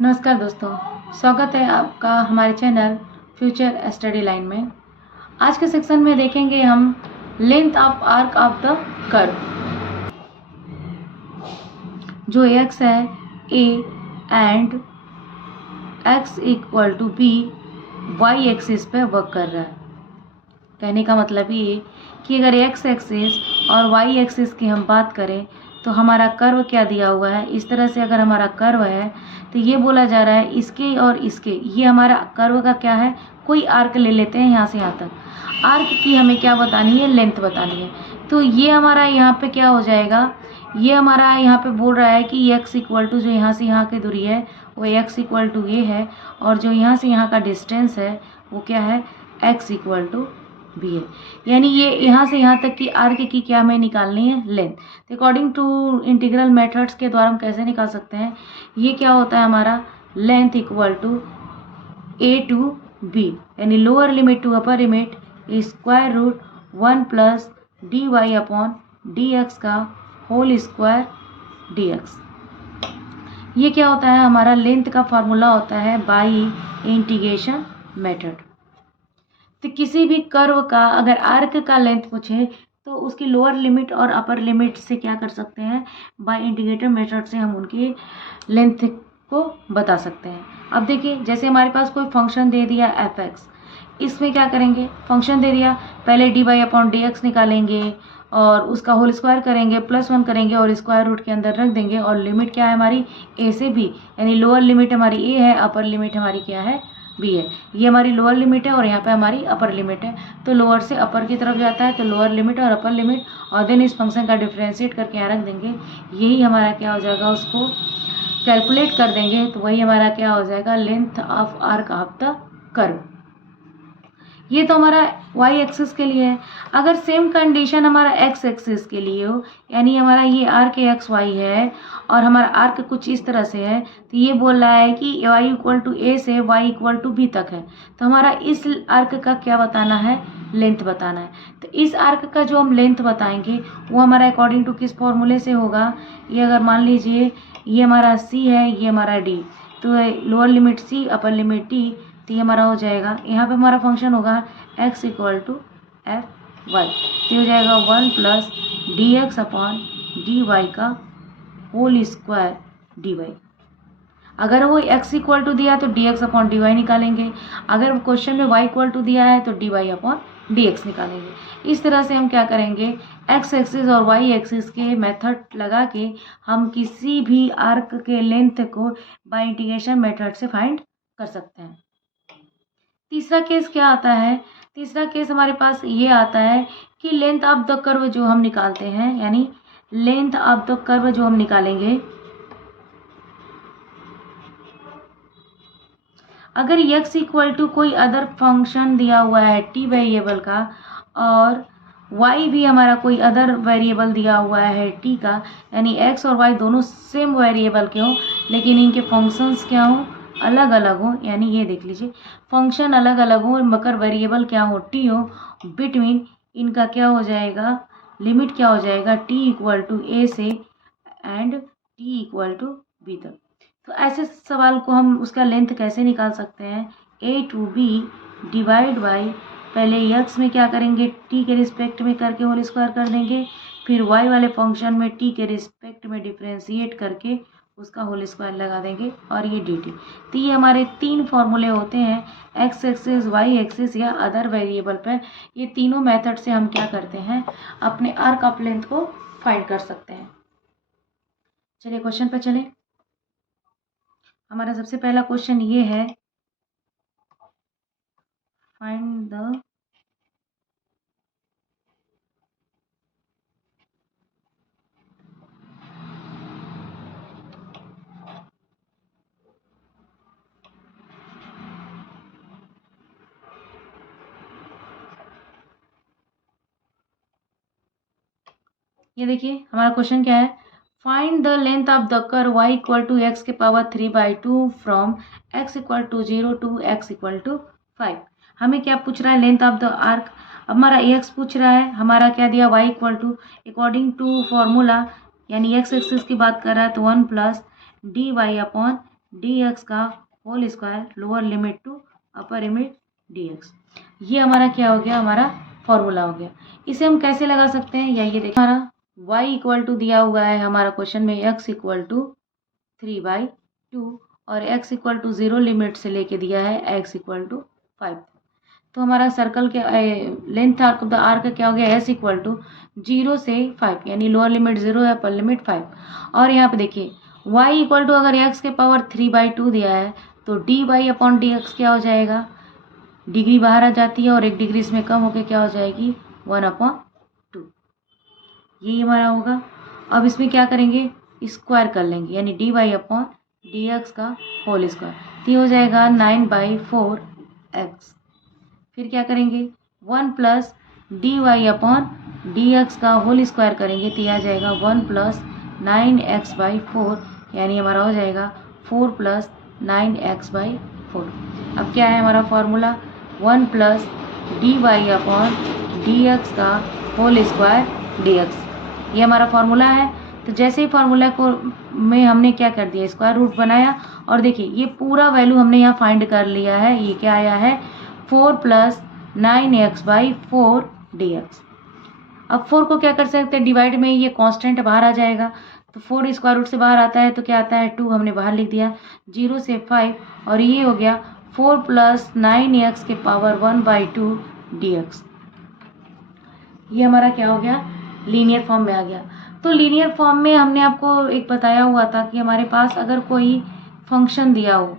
नमस्कार दोस्तों, स्वागत है आपका हमारे चैनल फ्यूचर स्टडी लाइन में। आज के सेक्शन में देखेंगे हम length of arc of the curve. जो x है a and x equal to b y axis पे वर्क कर रहा है। कहने का मतलब ये कि अगर x एक्सिस और y एक्सिस की हम बात करें तो हमारा कर्व क्या दिया हुआ है। इस तरह से अगर हमारा कर्व है तो ये बोला जा रहा है इसके और इसके, ये हमारा कर्व का क्या है, कोई आर्क ले लेते हैं यहाँ से यहाँ तक। आर्क की हमें क्या बतानी है, लेंथ बतानी है। तो ये हमारा यहाँ पे क्या हो जाएगा, ये हमारा यहाँ पे बोल रहा है कि x इक्वल टू जो यहाँ से यहाँ की दूरी है वो x इक्वल टू ये है, और जो यहाँ से यहाँ का डिस्टेंस है वो क्या है, x इक्वल टू भी है। यानी ये यहाँ से यहाँ तक की आर्क की क्या हमें निकालनी है, लेंथ। तो अकॉर्डिंग टू इंटीग्रल मेथड्स के द्वारा हम कैसे निकाल सकते हैं, ये क्या होता है हमारा length equal to a to b, यानी lower limit to upper limit square root 1 plus dy upon dx का होल स्क्वायर dx। ये क्या होता है, हमारा लेंथ का फॉर्मूला होता है बाई इंटीग्रेशन मेथड। तो किसी भी कर्व का अगर आर्क का लेंथ पूछे तो उसकी लोअर लिमिट और अपर लिमिट से क्या कर सकते हैं, बाय इंटीग्रेटर मेथड से हम उनकी लेंथ को बता सकते हैं। अब देखिए, जैसे हमारे पास कोई फंक्शन दे दिया fx, इसमें क्या करेंगे, फंक्शन दे दिया, पहले dy अपॉन dx निकालेंगे और उसका होल स्क्वायर करेंगे, +1 करेंगे और स्क्वायर रूट के अंदर रख देंगे। और लिमिट क्या है हमारी, a से b, यानी लोअर लिमिट हमारी a है, अपर लिमिट हमारी क्या है, b है। ये हमारी लोअर लिमिट है और यहाँ पे हमारी अपर लिमिट है। तो लोअर से अपर की तरफ जाता है तो लोअर लिमिट और अपर लिमिट, और देन इस फंक्शन का डिफ्रेंशिएट करके यहाँ रख देंगे। यही हमारा क्या हो जाएगा, उसको कैलकुलेट कर देंगे तो वही हमारा क्या हो जाएगा, length of arc of the curve. ये तो हमारा y एक्सिस के लिए है। अगर सेम कंडीशन हमारा x एक्सिस के लिए हो, यानी हमारा ये आर्क एक्स वाई है और हमारा आर्क कुछ इस तरह से है, तो ये बोल रहा है कि y इक्वल टू a से y इक्वल टू b तक है। तो हमारा इस आर्क का क्या बताना है, लेंथ बताना है। तो इस आर्क का जो हम लेंथ बताएंगे वो हमारा अकॉर्डिंग टू किस फॉर्मूले से होगा, ये अगर मान लीजिए ये हमारा c है, ये हमारा d, तो lower limit c upper limit d, तो ये हमारा हो जाएगा, यहाँ पे हमारा फंक्शन होगा x equal to F Y, तो हो जाएगा 1 plus D X upon D Y का होल स्क्वायर डी वाई। अगर वो x इक्वल टू दिया है तो D X upon D Y निकालेंगे, अगर क्वेश्चन में y इक्वल टू दिया है तो D Y upon D X निकालेंगे। इस तरह से हम क्या करेंगे, x एक्सिस और y एक्सिस के मेथड लगा के हम किसी भी आर्क के लेंथ को बाय इंटीग्रेशन मेथड से फाइंड कर सकते हैं। तीसरा केस क्या आता है, तीसरा केस हमारे पास ये आता है कि लेंथ ऑफ द कर्व जो हम निकालते हैं, यानी लेंथ ऑफ द कर्व जो हम निकालेंगे, अगर x इक्वल टू कोई अदर फंक्शन दिया हुआ है t वेरिएबल का और y भी हमारा कोई अदर वेरिएबल दिया हुआ है t का, यानी x और y दोनों सेम वेरिएबल के हों लेकिन इनके फंक्शंस क्या हों, अलग अलग हो। यानी ये देख लीजिए, फंक्शन अलग अलग हो मगर वेरिएबल क्या हो, टी हो, बिटवीन इनका क्या हो जाएगा, लिमिट क्या हो जाएगा, टी इक्वल टू ए से and T equal to B तक। तो ऐसे सवाल को हम उसका लेंथ कैसे निकाल सकते हैं, ए टू बी डिवाइड बाई, पहले एक्स में क्या करेंगे, टी के रिस्पेक्ट में करके होल स्क्वायर कर देंगे, फिर वाई वाले फंक्शन में टी के रिस्पेक्ट में डिफ्रेंशिएट करके उसका होल स्क्वायर लगा देंगे और ये डी टी। तो ये हमारे तीन फॉर्मूले होते हैं, एक्स एक्सिस, वाई एक्सिस या अदर वेरिएबल पर। ये तीनों मेथड से हम क्या करते हैं, अपने आर्क ऑफ लेंथ को फाइंड कर सकते हैं। चलिए क्वेश्चन पे चले। हमारा सबसे पहला क्वेश्चन ये है, फाइंड द ये देखिए हमारा क्वेश्चन क्या है, find the length of the curve y equal to x के power 3/2 from x equal to 0 to x equal to 5। हमें क्या पूछ रहा है, लेंथ ऑफ द आर्क। हमारा x पूछ रहा है, हमारा क्या दिया, y equal to according to formula, यानी x एक्सिस की बात कर रहा है तो 1 plus d Y upon dx का whole square lower limit to upper limit dx। ये हमारा क्या हो गया, हमारा फॉर्मूला हो गया। इसे हम कैसे लगा सकते हैं, या ये देखिए हमारा y इक्वल टू दिया हुआ है हमारा क्वेश्चन में x इक्वल टू 3/2 और x इक्वल टू 0 लिमिट से लेके दिया है x इक्वल टू 5। तो हमारा सर्कल के length arc of the arc क्या हो गया, s इक्वल टू 0 से 5, यानी लोअर लिमिट 0 है, अपर लिमिट 5। और यहाँ पे देखिए y इक्वल टू अगर x के पावर 3/2 दिया है तो dy/dx क्या हो जाएगा, डिग्री बाहर आ जाती है और 1 डिग्री इसमें कम होकर क्या हो जाएगी 1/2। यही हमारा होगा। अब इसमें क्या करेंगे, स्क्वायर कर लेंगे, यानी dy/dx का होल स्क्वायर, तो ये हो जाएगा 9/4x। फिर क्या करेंगे 1 प्लस dy/dx का होल स्क्वायर करेंगे तो यह आ जाएगा 1 प्लस 9x/4, यानी हमारा हो जाएगा 4 प्लस 9x/4। अब क्या है हमारा फॉर्मूला, 1 प्लस dy/dx का होल स्क्वायर dx, ये हमारा फॉर्मूला है। तो जैसे ही फॉर्मूला को में हमने क्या कर दिया, स्क्वायर रूट बनाया, और देखिए ये पूरा वैल्यू हमने यहाँ फाइंड कर लिया है। ये क्या आया है 4 प्लस 9x/4 dx। अब 4 को क्या कर सकते हैं, डिवाइड में ये कांस्टेंट बाहर आ जाएगा, तो 4 स्क्वायर रूट से बाहर आता है तो क्या आता है 2, हमने बाहर लिख दिया, 0 से 5, और ये हो गया 4 प्लस 9x के पावर 1/2 dx। ये हमारा क्या हो गया, लीनियर फॉर्म में आ गया। तो लीनियर फॉर्म में हमने आपको एक बताया हुआ था कि हमारे पास अगर कोई फंक्शन दिया हो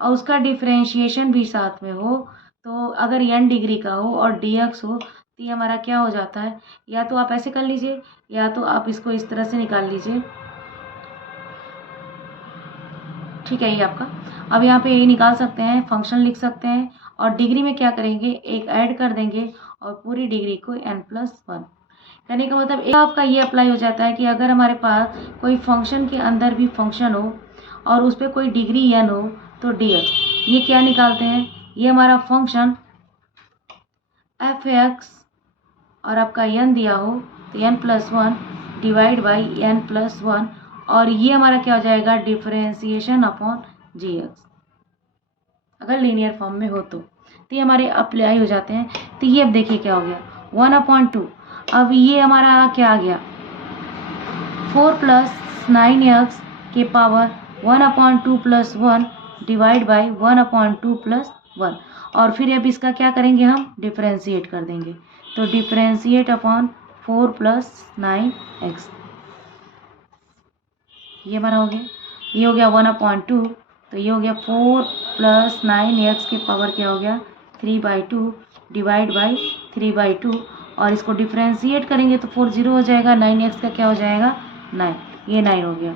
और उसका डिफरेंशिएशन भी साथ में हो, तो अगर n डिग्री का हो और dx हो, तो ये हमारा क्या हो जाता है, या तो आप ऐसे कर लीजिए या तो आप इसको इस तरह से निकाल लीजिए, ठीक है ये आपका। अब यहाँ पे ये निकाल सकते हैं, फंक्शन लिख सकते हैं, और डिग्री में क्या करेंगे, एक ऐड कर देंगे और पूरी डिग्री को n+1। कहने का मतलब एक आपका ये अप्लाई हो जाता है कि अगर हमारे पास कोई फंक्शन के अंदर भी फंक्शन हो और उस पर कोई डिग्री n हो तो dx, ये क्या निकालते हैं, ये हमारा फंक्शन f(x) और आपका n दिया हो तो n+1 डिवाइड बाई n+1, और ये हमारा क्या हो जाएगा डिफरेंशिएशन अपॉन gx, अगर लीनियर फॉर्म में हो तो ये हमारे अप्लाई हो जाते हैं। तो ये अब देखिए क्या हो गया 1/2। अब ये हमारा क्या आ गया 4 प्लस 9x के power 1/2 plus 1 divide by 1/2 plus 1, और फिर अब इसका क्या करेंगे, हम डिफरेंशिएट कर देंगे, तो डिफरेंशिएट अपॉन 4 प्लस 9x, ये हमारा हो गया, ये हो गया 1/2, तो ये हो गया 4 प्लस 9x के पावर क्या हो गया 3/2 डिवाइड बाई 3/2, और इसको डिफरेंशिएट करेंगे तो 4 0 हो जाएगा, 9x का क्या हो जाएगा 9, ये 9 हो गया।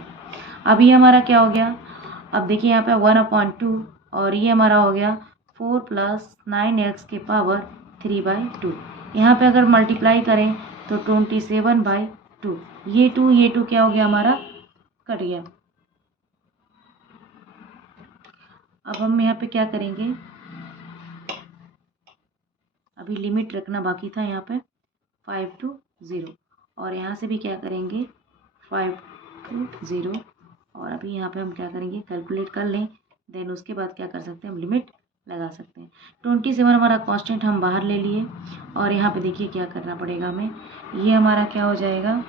अब ये हमारा क्या हो गया, अब देखिए यहाँ पे 1/2 और ये हमारा हो गया 4 प्लस 9x के पावर 3/2। यहाँ पे अगर मल्टीप्लाई करें तो 27/2, ये 2 क्या हो गया हमारा कट गया। अब हम यहाँ पे क्या करेंगे, अभी लिमिट रखना बाकी था यहाँ पे 5 to 0, और यहाँ से भी क्या करेंगे 5 to 0, और अभी यहाँ पे हम क्या करेंगे कैलकुलेट कर लें, देन उसके बाद क्या कर सकते हैं हम लिमिट लगा सकते हैं। 27 हमारा कांस्टेंट हम बाहर ले लिए, और यहाँ पे देखिए क्या करना पड़ेगा हमें, ये हमारा क्या हो जाएगा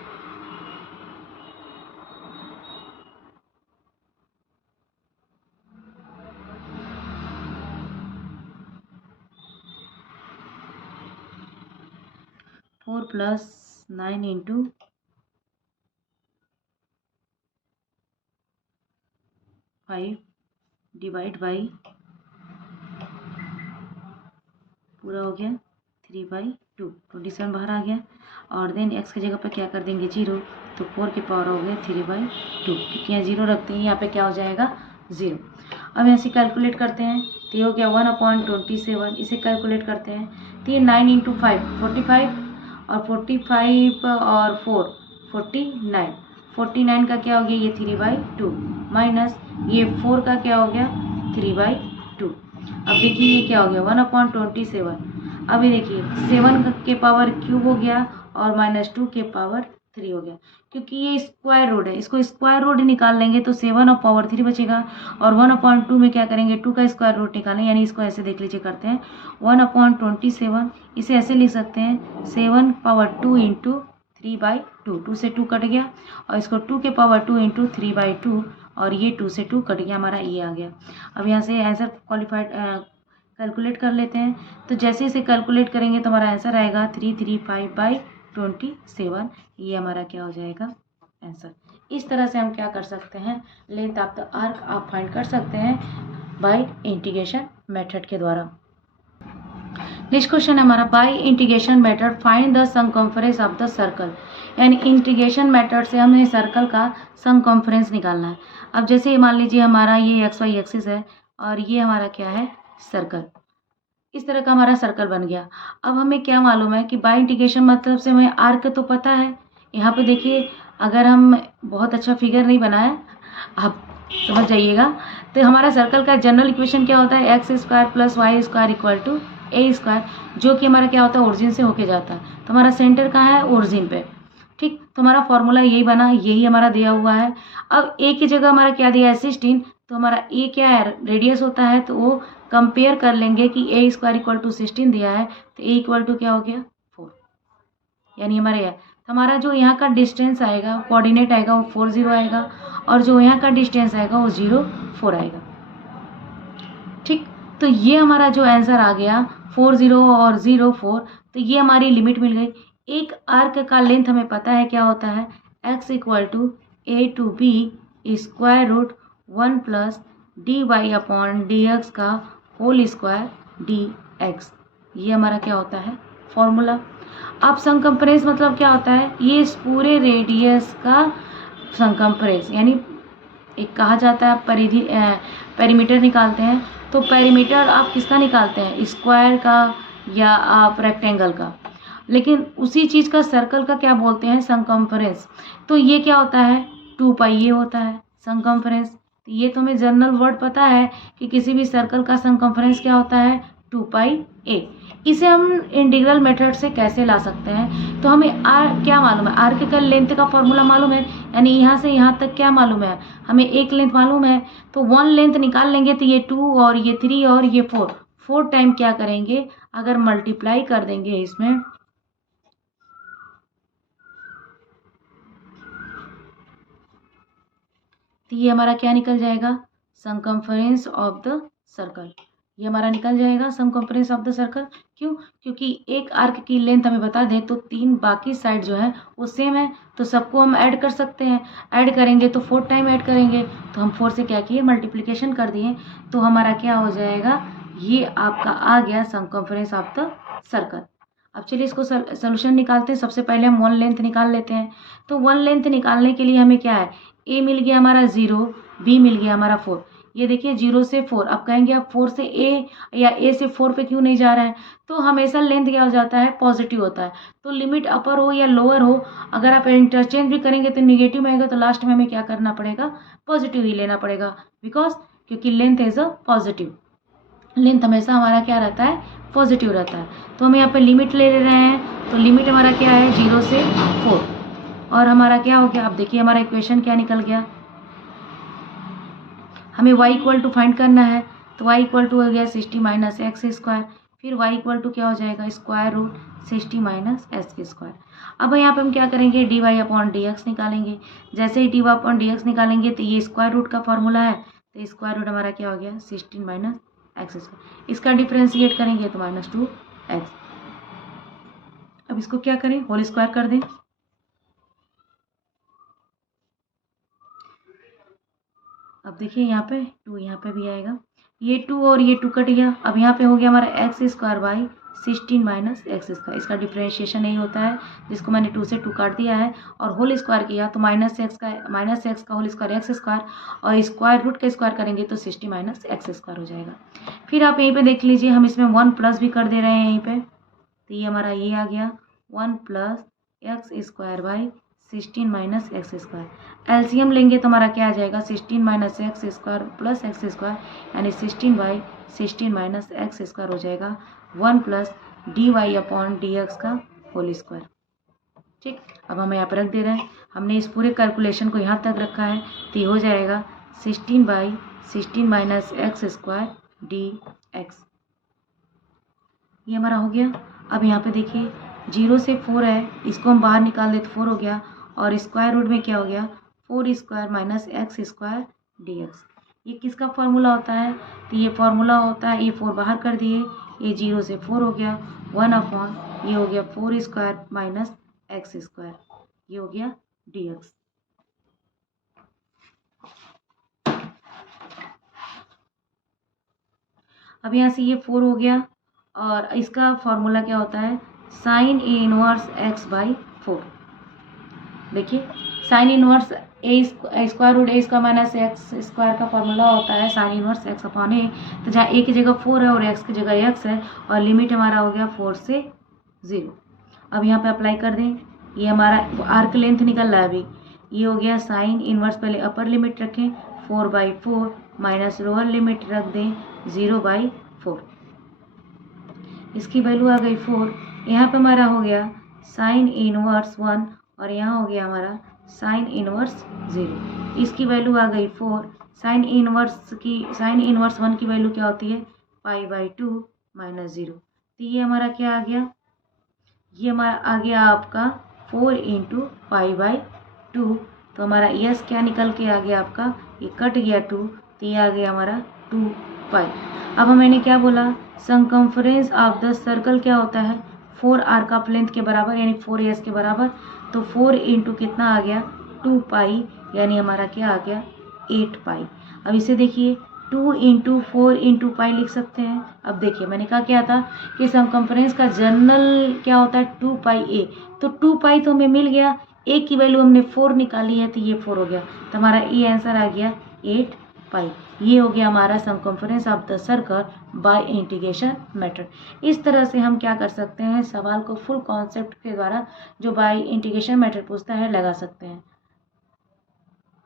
4 प्लस 9 इंटू 5 डिवाइड बाई पूरा हो गया 3/2, 27 बाहर आ गया, और देन x की जगह पर क्या कर देंगे 0, तो 4 की पावर हो गया 3/2, क्योंकि यहाँ 0 रखते हैं यहाँ पे क्या हो जाएगा 0। अब ऐसे कैलकुलेट करते हैं तो ये हो गया 1/27, इसे कैलकुलेट करते हैं तो ये 9 इंटू 5 45, और 45 और 4 49, 49 का क्या हो गया ये 3/2 माइनस ये 4 का क्या हो गया 3/2। अब देखिए ये क्या हो गया 1/27, अभी देखिए 7 के पावर क्यूब हो गया और -2 के पावर 3 हो गया, क्योंकि ये स्क्वायर रूट है, इसको स्क्वायर रूट निकाल लेंगे तो 7/3 बचेगा, और 1/2 में क्या करेंगे, 2 का स्क्वायर रूट निकालें, यानी इसको ऐसे देख लीजिए करते हैं 1/27, इसे ऐसे लिख सकते हैं 7/2 इंटू 3/2, 2 से 2 कट गया, और इसको 2 के पावर 2 इंटू 3/2, और ये 2 से 2 कट गया, हमारा ये आ गया। अब यहाँ से आंसर कैलकुलेट कर लेते हैं, तो जैसे इसे कैलकुलेट करेंगे तो हमारा आंसर आएगा 335/27, ये हमारा क्या हो जाएगा आंसर। इस तरह से हम क्या कर सकते हैं, लेंथ ऑफ द आर्क आप फाइंड कर सकते हैं बाय इंटीग्रेशन मेथड के द्वारा। नेक्स्ट क्वेश्चन है हमारा, bye integration method find the circumference of the circle, यानी इंटीग्रेशन मेथड से हमें सर्कल का सर्कमफरेंस निकालना है। अब जैसे मान लीजिए हमारा ये एक्स वाई एक्सिस है, और ये हमारा क्या है सर्कल, इस तरह का हमारा सर्कल बन गया। अब हमें क्या मालूम है कि बाय इंटीग्रेशन मतलब से हमें आर्क तो पता है। यहाँ पे देखिए, अगर हम बहुत अच्छा फिगर नहीं बनाए, आप समझ जाइएगा, तो हमारा सर्कल का जनरल इक्वेशन क्या होता है, x² + y² = a², जो कि हमारा क्या होता है ओरिजिन से होके जाता है। तो हमारा सेंटर कहाँ है, ओरिजिन पे, ठीक। तो हमारा फॉर्मूला यही बना, यही हमारा दिया हुआ है। अब a की जगह हमारा क्या दिया है 16, तो हमारा a क्या है, रेडियस होता है, तो वो कंपेयर कर लेंगे कि a² = 16 दिया है, तो a = क्या हो गया 4, यानी हमारे तो हमारा जो यहाँ का डिस्टेंस आएगा, कोऑर्डिनेट आएगा, वो 40 आएगा, और जो यहाँ का डिस्टेंस आएगा वो 04 आएगा, ठीक। तो ये हमारा जो आंसर आ गया 40 और 04, तो ये हमारी लिमिट मिल गई। एक आर्क का लेंथ हमें पता है क्या होता है, x = a to b √1 + dy/dx का होल स्क्वायर dx, ये हमारा क्या होता है फॉर्मूला। अब सर्कमफरेंस मतलब क्या होता है, ये इस पूरे रेडियस का सर्कमफरेंस, यानी एक कहा जाता है परिधि, पेरीमीटर निकालते हैं, तो पेरीमीटर आप किसका निकालते हैं, स्क्वायर का या आप रेक्टेंगल का, लेकिन उसी चीज़ का सर्कल का क्या बोलते हैं सर्कमफरेंस। तो ये क्या होता है 2π ये होता है सर्कमफरेंस। तो ये तो हमें जनरल वर्ड पता है कि किसी भी सर्कल का सर्कमफरेंस क्या होता है 2πa। इसे हम इंटीग्रल मेथड से कैसे ला सकते हैं, तो हमें क्या मालूम है, आर्क का लेंथ का फॉर्मूला मालूम है, यानी यहाँ से यहाँ तक क्या मालूम है, हमें एक लेंथ मालूम है, तो 1 लेंथ निकाल लेंगे, तो ये 2 और ये 3 और ये 4 टाइम क्या करेंगे, अगर मल्टीप्लाई कर देंगे इसमें, तो ये हमारा क्या निकल जाएगा सर्कमफरेंस ऑफ द सर्कल, ये हमारा निकल जाएगा सर्कमफरेंस ऑफ द सर्कल। क्यों, क्योंकि एक आर्क की लेंथ हमें बता दें तो 3 बाकी साइड जो है वो सेम है, तो सबको हम ऐड कर सकते हैं, ऐड करेंगे तो 4 टाइम ऐड करेंगे, तो हम 4 से क्या किए मल्टीप्लिकेशन कर दिए, तो हमारा क्या हो जाएगा, ये आपका आ गया सर्कमफरेंस ऑफ द सर्कल। अब चलिए इसको सोल्यूशन निकालते हैं। सबसे पहले हम 1 लेंथ निकाल लेते हैं। तो 1 लेंथ निकालने के लिए हमें क्या है, a मिल गया हमारा 0, b मिल गया हमारा 4। ये देखिए 0 से 4, अब कहेंगे आप 4 से a या a से 4 पे क्यों नहीं जा रहा है, तो हमेशा लेंथ क्या हो जाता है पॉजिटिव होता है। तो लिमिट अपर हो या लोअर हो, अगर आप इंटरचेंज भी करेंगे तो निगेटिव में आएगा, तो लास्ट में हमें क्या करना पड़ेगा, पॉजिटिव ही लेना पड़ेगा, बिकॉज क्योंकि length is a positive, length हमेशा हमारा क्या रहता है पॉजिटिव रहता है। तो हम यहाँ पे लिमिट ले रहे हैं, तो लिमिट हमारा क्या है 0 से 4, और हमारा क्या हो गया, अब देखिए हमारा इक्वेशन क्या निकल गया, हमें y = फाइंड करना है, तो y = हो गया 60 - x², फिर y = क्या हो जाएगा √60 - x²। अब यहाँ पे हम क्या करेंगे dy/dx निकालेंगे। जैसे ही dy/dx निकालेंगे तो ये स्क्वायर रूट का फॉर्मूला है, तो स्क्वायर रूट हमारा क्या हो गया 16 - x²। इसका डिफ्रेंशिएट करेंगे तो -2x। अब इसको क्या करें, होल स्क्वायर कर दें। अब देखिए यहाँ पे 2 यहाँ पे भी आएगा, ये 2 और ये 2 कट गया। अब यहाँ पे हो गया हमारा x² / 16 - x²। इसका डिफ्रेंशिएशन यही होता है, जिसको मैंने 2 से 2 काट दिया है और होल स्क्वायर किया, तो -x का होल स्क्वायर x², और स्क्वायर रूट का स्क्वायर करेंगे तो 60 - x² हो जाएगा। फिर आप यहीं पे देख लीजिए, हम इसमें 1 प्लस भी कर दे रहे हैं यहीं पे, तो ये हमारा ये आ गया 1 + x² / 16 - x²। एलसीएम लेंगे तो हमारा क्या आ जाएगा 16 - x² + x², यानी 16/16 - x² हो जाएगा 1 + dy/dx का होल स्क्वायर। ठीक, अब हम यहाँ पर रख दे रहे हैं। हमने इस पूरे कैलकुलेशन को यहाँ तक रखा है तो ये हो जाएगा 16/16 minus x square D x. ये हमारा हो गया। अब यहाँ पे देखिए 0 से 4 है, इसको हम बाहर निकाल दे तो 4 हो गया, और स्क्वायर रूट में क्या हो गया 4 square minus x square D x. ये किसका फॉर्मूला होता है, तो ये फॉर्मूला होता है, ये 4 बाहर कर दिए, ये 0 से 4 हो गया 1/, ये हो गया 4 स्क्वायर माइनस एक्स स्क्वायर, ये हो गया डी एक्स। अब यहाँ से ये 4 हो गया, और इसका फॉर्मूला क्या होता है sine a inverse x by 4। देखिए sine inverse a square root a square minus x square का फॉर्मूला होता है sine inverse x upon a. तो जहाँ ए की जगह 4 है और एक्स की जगह एक्स है, और लिमिट हमारा हो गया 4 से 0। अब यहाँ पे अप्लाई कर दें, ये हमारा आर्क लेंथ निकल रहा है अभी, ये हो गया साइन इनवर्स, पहले अपर लिमिट रखें 4/4 माइनस लोअर लिमिट रख दें 0/4, इसकी वैल्यू आ गई 4। यहाँ पे हमारा हो गया साइन इनवर्स 1 और यहाँ हो गया हमारा साइन इनवर्स 0, इसकी वैल्यू आ गई 4। साइन इनवर्स 1 की वैल्यू क्या होती है π/2 माइनस 0। तो ये हमारा क्या आ गया, ये हमारा आ गया आपका 4 × π/2। तो हमारा यस क्या निकल के आ गया आपका, ये कट गया 2, तो ये आ गया हमारा 2π। अब मैंने क्या बोला, सरकमफ्रेंस ऑफ द सर्कल क्या होता है 4 आर्क ऑफ लेंथ के बराबर, यानी 4s के बराबर। तो 4 × कितना आ गया 2π, यानी हमारा क्या आ गया 8π। अब इसे देखिए 2 × 4 × π लिख सकते हैं। अब देखिए मैंने कहा क्या था कि सरकमफ्रेंस का जनरल क्या होता है 2πa, तो 2π तो हमें मिल गया, a की वैल्यू हमने 4 निकाली है तो ये 4 हो गया, तो हमारा ये आंसर आ गया 8π। ये हो गया हमारा circumference of the circle by integration method. इस तरह से हम क्या कर सकते हैं, सवाल को फुल कॉन्सेप्ट के द्वारा जो बाय इंटीग्रेशन मेथड पूछता है लगा सकते हैं।